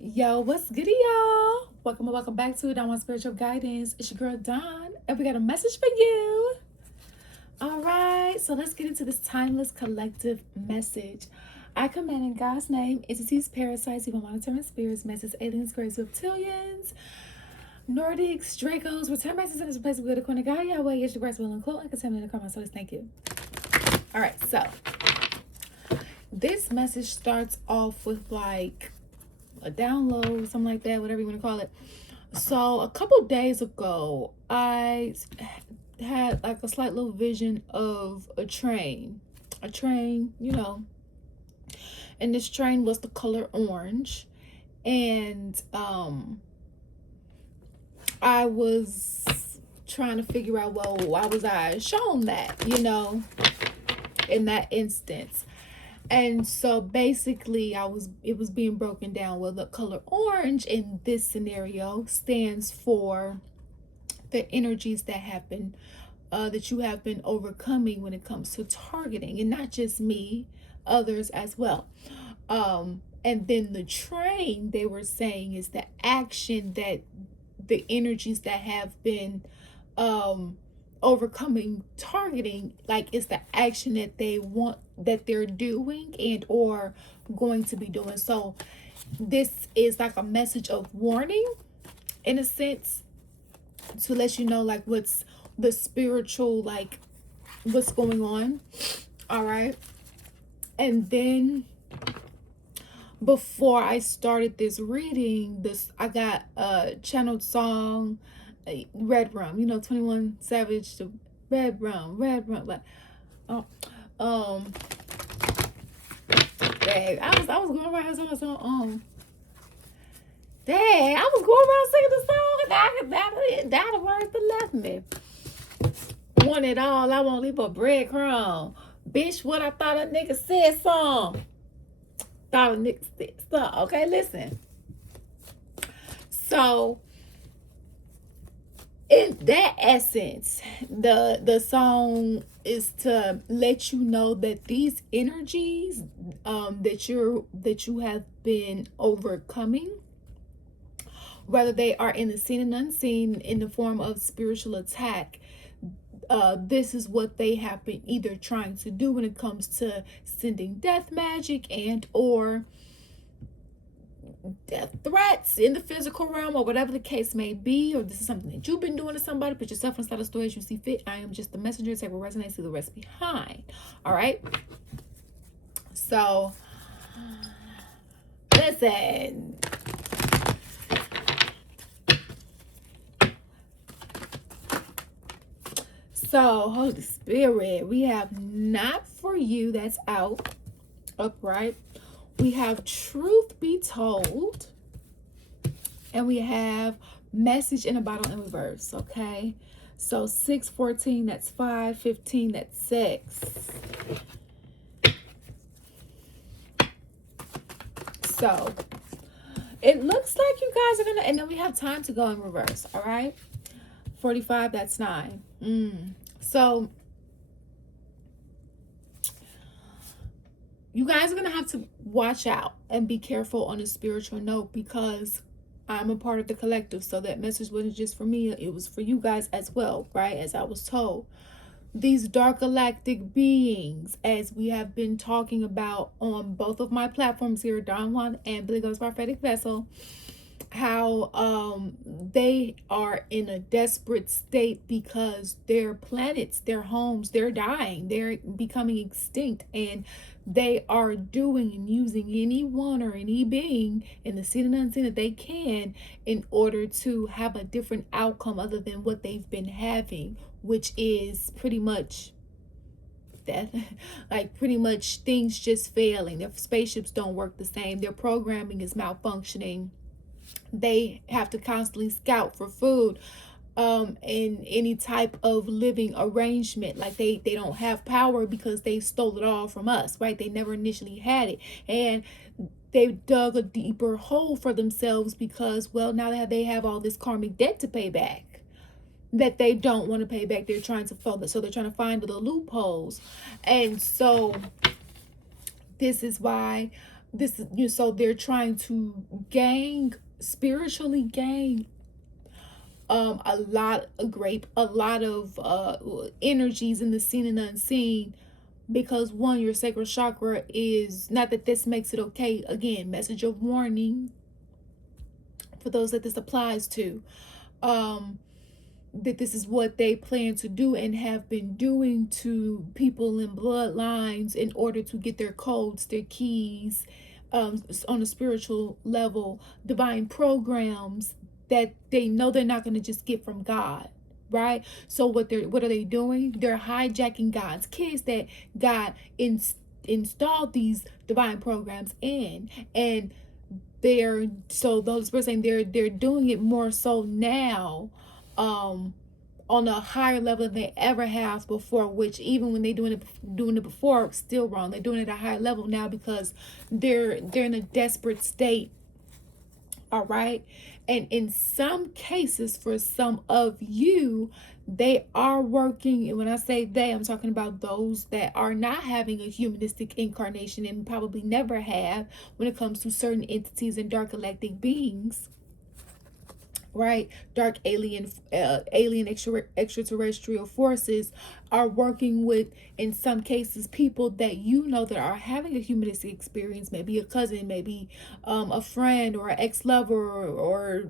Yo, what's good, y'all? Welcome back to Dawn Spiritual Guidance. It's your girl Dawn, and we got a message for you. All right, so let's get into this timeless collective message. I command in God's name, entities, parasites, even monitoring spirits, messes, aliens, grays, reptilians, Nordics, Dracos, return messages in this place of good according to God, Yahweh, Yeshua, Christ, will, and quote, and contaminate the karma. So thank you. All right, so this message starts off with like a download, something like that, whatever you want to call it. So a couple days ago, I had like a slight little vision of a train, and this train was the color orange, and I was trying to figure out, well, why was I shown that, in that instance. And so basically it was being broken down. Well, the color orange in this scenario stands for the energies that have been that you have been overcoming when it comes to targeting, and not just me, others as well. And then the train, they were saying, is the action that the energies that have been overcoming targeting, like it's the action that they want, that they're doing and or going to be doing. So this is like a message of warning in a sense, to let you know like what's the spiritual, like what's going on. All right, and then before I started this reading, I got a channeled song, Red Rum, 21 Savage, the Red Rum, like, oh, dang, I was going around here singing a song, dang, I was going around singing the song, and now the words that left me. Want it all, I won't leave a breadcrumb. Bitch, what I thought a nigga said song. Thought a nigga said song. Okay, listen. So in that essence, the song is to let you know that these energies that you have been overcoming, whether they are in the seen and unseen in the form of spiritual attack, this is what they have been either trying to do when it comes to sending death magic and or death threats in the physical realm, or whatever the case may be, or this is something that you've been doing to somebody. Put yourself inside a story as you see fit. I am just the messenger. Take what resonates, leave the rest behind. All right, so listen. So Holy Spirit, we have Not For You, that's out, upright. We have Truth Be Told, and we have Message in a Bottle in reverse. Okay, so 6:14, that's 5, 15, that's 6. So it looks like you guys are gonna, and then we have time to go in reverse. All right, 45, that's 9. So you guys are going to have to watch out and be careful on a spiritual note, because I'm a part of the collective. So that message wasn't just for me. It was for you guys as well, right? As I was told. These dark galactic beings, as we have been talking about on both of my platforms here, Don Juan and Billy Goes Prophetic Vessel, how they are in a desperate state because their planets, their homes, they're dying, they're becoming extinct, and they are doing and using anyone or any being in the seen and unseen that they can in order to have a different outcome other than what they've been having, which is pretty much death. Like pretty much things just failing. Their spaceships don't work the same, their programming is malfunctioning, they have to constantly scout for food, in any type of living arrangement. Like they don't have power because they stole it all from us, right? They never initially had it, and they dug a deeper hole for themselves because, well, now that they have all this karmic debt to pay back that they don't want to pay back, they're trying to follow, so they're trying to find the loopholes. And so this is why This is so they're trying to spiritually gain a lot of energies in the seen and unseen, because one, your sacral chakra is not that this makes it okay. Again, message of warning for those that this applies to. That this is what they plan to do and have been doing to people in bloodlines in order to get their codes, their keys, on a spiritual level, divine programs that they know they're not going to just get from God, right? So what are they doing? They're hijacking God's kids that God installed these divine programs in, and those spirits saying they're doing it more so now, on a higher level than they ever have before, which even when they doing it before, still wrong. They're doing it at a higher level now because they're in a desperate state. All right. And in some cases, for some of you, they are working. And when I say they, I'm talking about those that are not having a humanistic incarnation and probably never have, when it comes to certain entities and dark galactic beings, right? Dark alien extraterrestrial forces are working with, in some cases, people that that are having a humanistic experience, maybe a cousin, maybe a friend or an ex-lover, or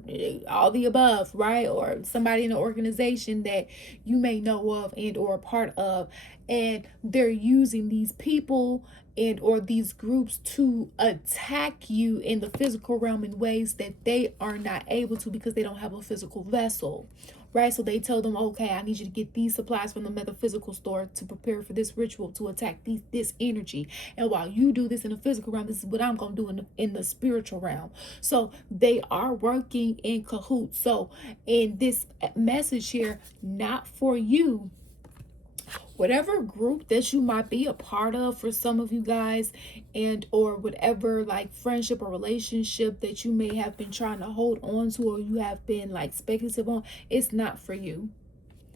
all the above, right? Or somebody in an organization that you may know of and or a part of, and they're using these people and or these groups to attack you in the physical realm in ways that they are not able to, because they don't have a physical vessel, right? So they tell them, okay, I need you to get these supplies from the metaphysical store to prepare for this ritual to attack this energy, and while you do this in the physical realm, this is what I'm gonna do in the spiritual realm. So they are working in cahoots. So in this message here, not for you, whatever group that you might be a part of, for some of you guys, and or whatever like friendship or relationship that you may have been trying to hold on to, or you have been like speculative on, it's not for you.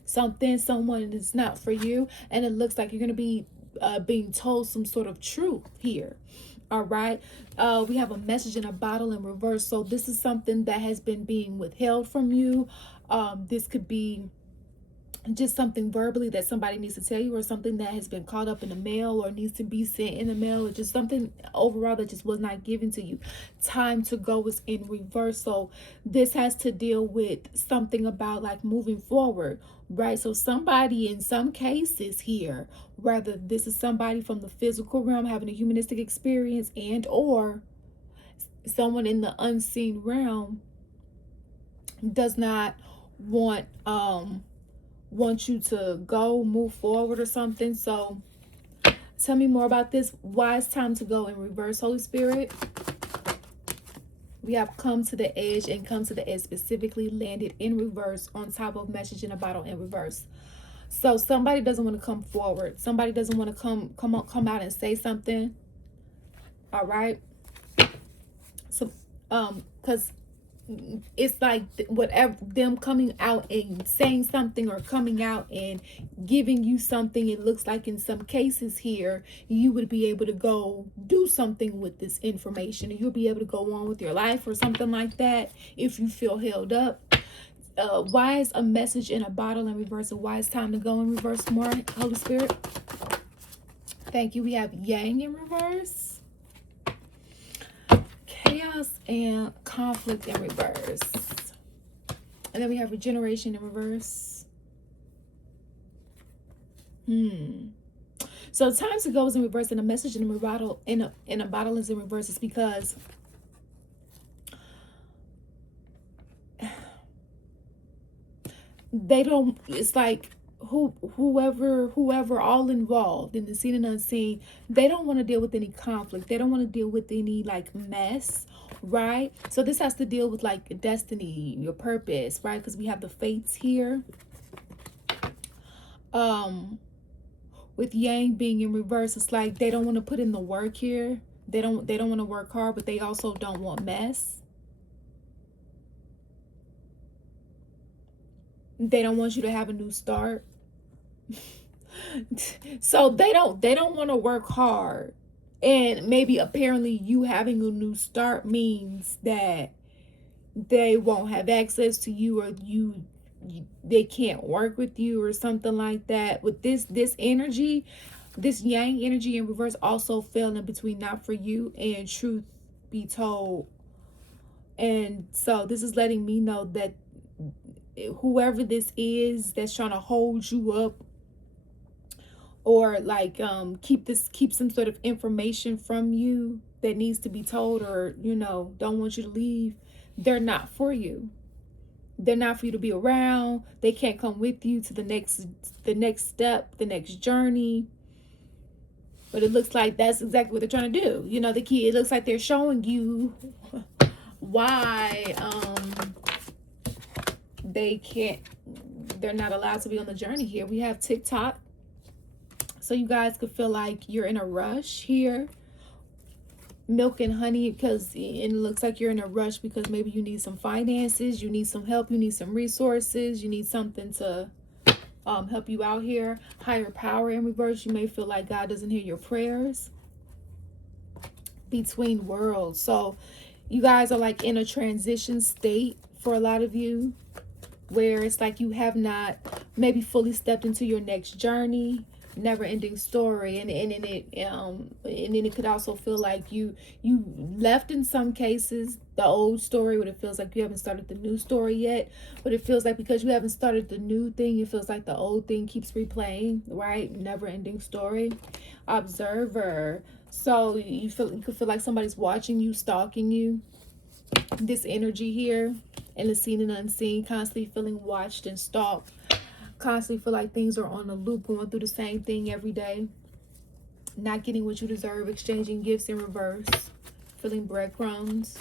Someone is not for you, and it looks like you're going to be being told some sort of truth here. All right. We have a message in a bottle in reverse. So this is something that has been being withheld from you. This could be just something verbally that somebody needs to tell you, or something that has been caught up in the mail or needs to be sent in the mail, or just something overall that just was not given to you. Time to go is in reverse. So this has to deal with something about like moving forward, right? So somebody in some cases here, whether this is somebody from the physical realm having a humanistic experience, and or someone in the unseen realm, does not want you to move forward or something. So tell me more about this. Why it's time to go in reverse, Holy Spirit? We have come to the edge, and come to the edge specifically landed in reverse on top of message in a bottle in reverse. So somebody doesn't want to come forward. Somebody doesn't want to come out and say something. All right. So because it's like whatever, them coming out and saying something, or coming out and giving you something, it looks like in some cases here you would be able to go do something with this information, and you'll be able to go on with your life or something like that if you feel held up. Why is a message in a bottle in reverse, and why it's time to go in reverse more, Holy Spirit? Thank you. We have yang in reverse, chaos and conflict in reverse, and then we have regeneration in reverse. So time to go is in reverse, and a message in a bottle in a bottle is in reverse. Is because they don't, it's like whoever all involved in the seen and unseen, they don't want to deal with any conflict. They don't want to deal with any like mess, right? So this has to deal with like destiny, your purpose, right? Because we have the fates here. With yang being in reverse, it's like they don't want to put in the work here. They don't want to work hard, but they also don't want mess. They don't want you to have a new start. So they don't want to work hard. And maybe apparently you having a new start means that they won't have access to you, or they can't work with you or something like that. With this energy, this yang energy in reverse also fell in between not for you and truth be told. And so this is letting me know that whoever this is that's trying to hold you up, or like keep some sort of information from you that needs to be told, or don't want you to leave, they're not for you. They're not for you to be around. They can't come with you to the next step, the next journey. But it looks like that's exactly what they're trying to do. It looks like they're showing you why they're not allowed to be on the journey here. We have TikTok. So you guys could feel like you're in a rush here. Milk and honey, because it looks like you're in a rush because maybe you need some finances, you need some help, you need some resources, you need something to help you out here. Higher power in reverse. You may feel like God doesn't hear your prayers. Between worlds. So you guys are like in a transition state for a lot of you, where it's like you have not maybe fully stepped into your next journey. Never ending story. And then it could also feel like you left, in some cases, the old story, but it feels like you haven't started the new story yet. But it feels like because you haven't started the new thing, it feels like the old thing keeps replaying, right? Never ending story. Observer. So you could feel like somebody's watching you, stalking you. This energy here, and the seen and unseen, constantly feeling watched and stalked. Constantly feel like things are on a loop, going through the same thing every day. Not getting what you deserve, exchanging gifts in reverse. Feeling breadcrumbs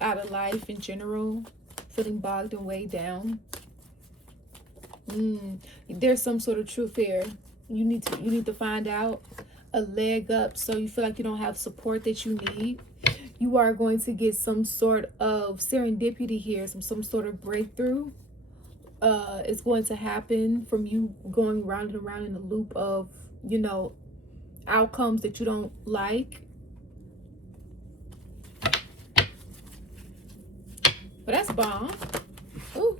out of life in general. Feeling bogged and weighed down. There's some sort of truth here. You need to find out. A leg up, so you feel like you don't have support that you need. You are going to get some sort of serendipity here, some sort of breakthrough. It's going to happen from you going round and around in a loop of, outcomes that you don't like. But that's bomb. Ooh.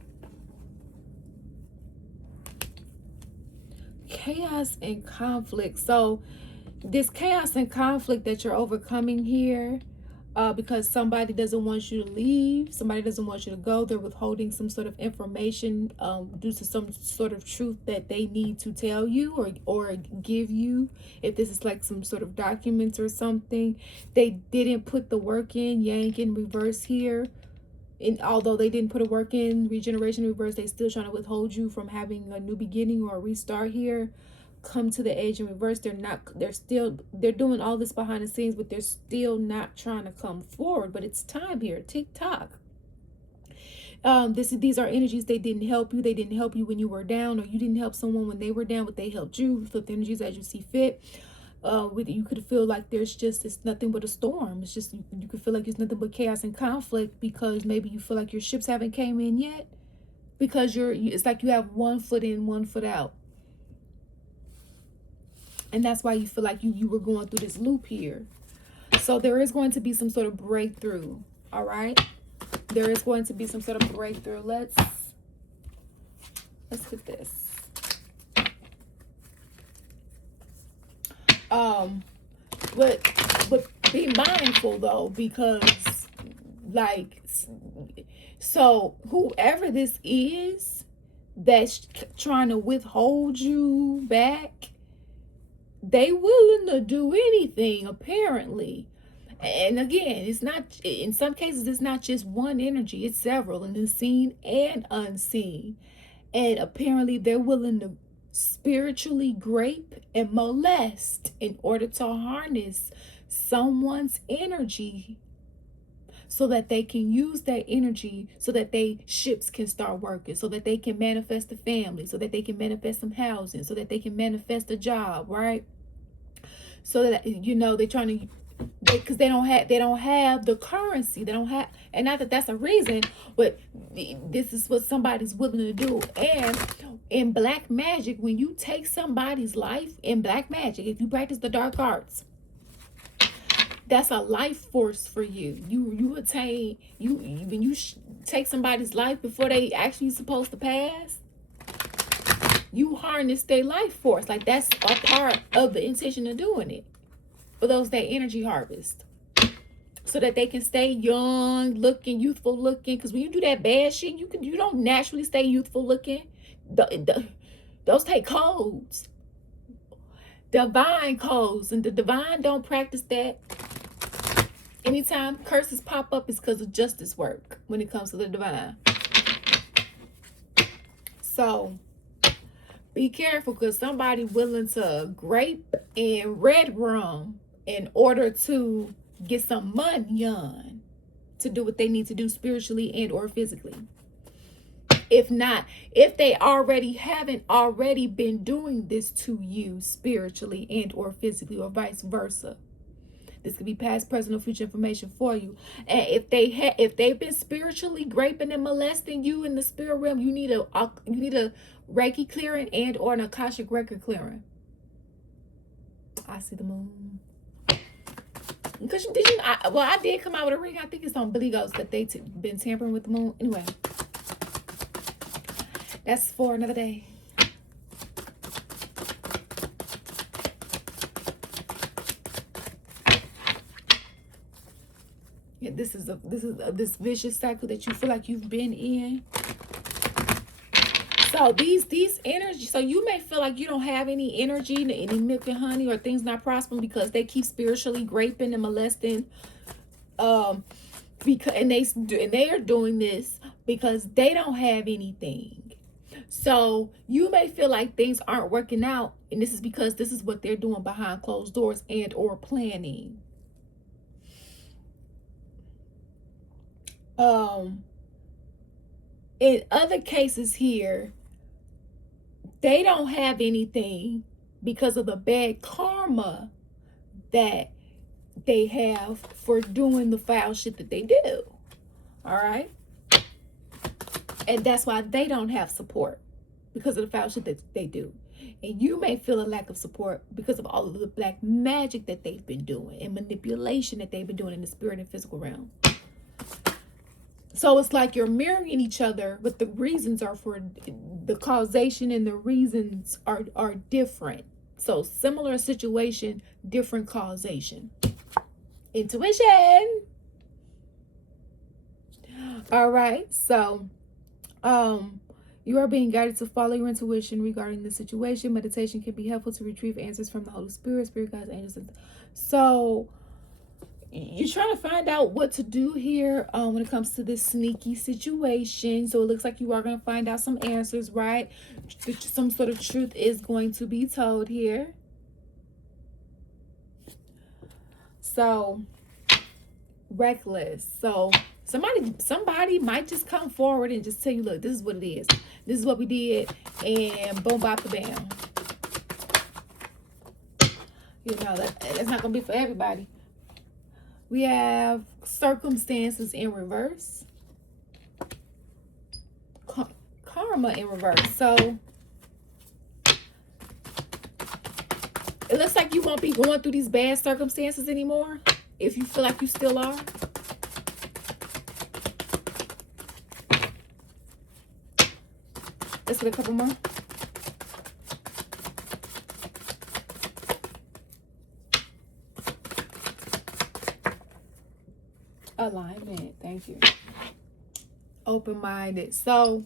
Chaos and conflict. So this chaos and conflict that you're overcoming here, because somebody doesn't want you to leave, somebody doesn't want you to go, they're withholding some sort of information due to some sort of truth that they need to tell you or give you. If this is like some sort of documents or something, they didn't put the work in. Yang in reverse here. And although they didn't put a work in, regeneration in reverse, they still trying to withhold you from having a new beginning or a restart here. Come to the edge in reverse. They're doing all this behind the scenes, but they're still not trying to come forward. But it's time here. TikTok. These are energies. They didn't help you. They didn't help you when you were down, or you didn't help someone when they were down, but they helped you. Flip the energies as you see fit. You could feel like it's nothing but a storm. It's just you could feel like it's nothing but chaos and conflict, because maybe you feel like your ships haven't came in yet, because it's like you have one foot in, one foot out. And that's why you feel like you were going through this loop here. So there is going to be some sort of breakthrough. All right. There is going to be some sort of breakthrough. Let's get this. But be mindful though, because so whoever this is that's trying to withhold you back, they willing to do anything apparently. And again, it's not, in some cases it's not just one energy, it's several, and it's seen and unseen. And apparently they're willing to spiritually grape and molest in order to harness someone's energy, so that they can use that energy, so that they ships can start working, so that they can manifest a family, so that they can manifest some housing, so that they can manifest a job, right? So that they're trying to, because they don't have the currency, they don't have, and not that that's a reason, but this is what somebody's willing to do. And in black magic, when you take somebody's life in black magic, if you practice the dark arts, That's a life force for you. You attain, when you take somebody's life before they actually supposed to pass, you harness their life force. Like, that's a part of the intention of doing it, for those that energy harvest, so that they can stay young looking, youthful looking. Because when you do that bad shit, you don't naturally stay youthful looking. Those take codes, divine codes, and the divine don't practice that. Anytime curses pop up, it's because of justice work when it comes to the divine. So be careful, because somebody willing to grape and red rum in order to get some money on, to do what they need to do spiritually and or physically. If not, if they haven't already been doing this to you spiritually and or physically, or vice versa. This could be past, present, or future information for you. And if they've been spiritually graping and molesting you in the spirit realm, you need a Reiki clearing and or an Akashic record clearing. I see the moon. Because I did come out with a ring. I think it's on Billy Ghost that they been tampering with the moon. Anyway, that's for another day. Yeah, this is this vicious cycle that you feel like you've been in. So these energies, so you may feel like you don't have any energy, any milk and honey, or things not prospering because they keep spiritually graping and molesting. Because they are doing this because they don't have anything. So you may feel like things aren't working out, and this is because this is what they're doing behind closed doors and or planning. In other cases here, they don't have anything because of the bad karma that they have for doing the foul shit that they do. All right. And that's why they don't have support, because of the foul shit that they do. And you may feel a lack of support because of all of the black magic that they've been doing and manipulation that they've been doing in the spirit and physical realm. So it's like you're mirroring each other, but the reasons are for the causation, and the reasons are different. So similar situation, different causation. Intuition. All right. So you are being guided to follow your intuition regarding the situation. Meditation can be helpful to retrieve answers from the Holy Spirit, spirit guides, angels. So you're trying to find out what to do here when it comes to this sneaky situation. So it looks like you are going to find out some answers, right? Some sort of truth is going to be told here. So reckless. So somebody might just come forward and just tell you, look, this is what it is. This is what we did. And boom, bop, bam. You know, that's not going to be for everybody. We have circumstances in reverse. Karma in reverse. So it looks like you won't be going through these bad circumstances anymore, if you feel like you still are. Let's get a couple more. Alignment. Thank you. Open-minded. So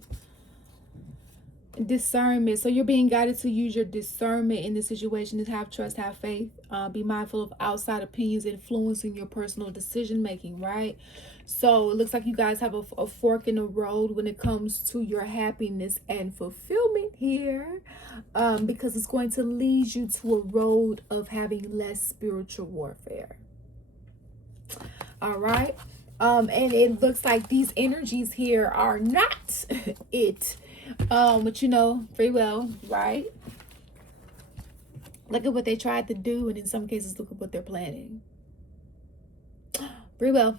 discernment. So you're being guided to use your discernment in this situation, to have trust, have faith, be mindful of outside opinions influencing your personal decision making, right? So it looks like you guys have a fork in the road when it comes to your happiness and fulfillment here, because it's going to lead you to a road of having less spiritual warfare. All right. And it looks like these energies here are not it. But you know very well, right? Look at what they tried to do, and in some cases, look at what they're planning. Very well.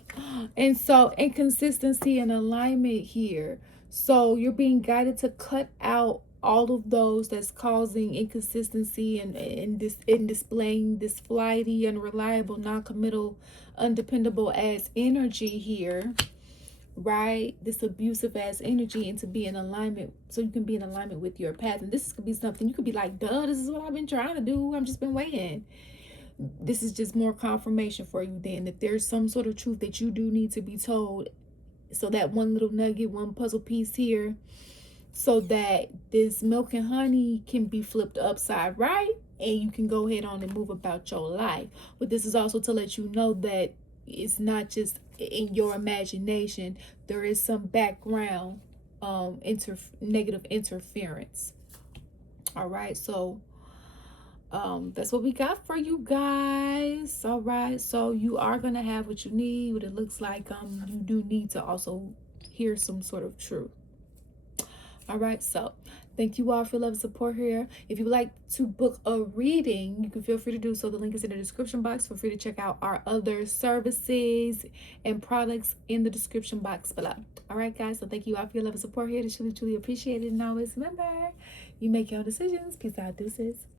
And so inconsistency and alignment here. So you're being guided to cut out all of those that's causing inconsistency and in displaying this flighty, unreliable, non-committal, undependable ass energy here, right? This abusive ass energy, and to be in alignment, so you can be in alignment with your path. And this could be something you could be like, duh, this is what I've been trying to do, I've just been waiting. This is just more confirmation for you then that there's some sort of truth that you do need to be told. So that one little nugget, one puzzle piece here, so that this milk and honey can be flipped upside right, and you can go ahead on and move about your life. But this is also to let you know that it's not just in your imagination. There is some background negative interference. All right, so that's what we got for you guys. All right, so you are gonna have what you need, but it looks like you do need to also hear some sort of truth. All right, so thank you all for your love and support here. If you would like to book a reading, you can feel free to do so. The link is in the description box. Feel free to check out our other services and products in the description box below. All right, guys, so thank you all for your love and support here. It's truly, truly appreciated. And always remember, you make your own decisions. Peace out, deuces.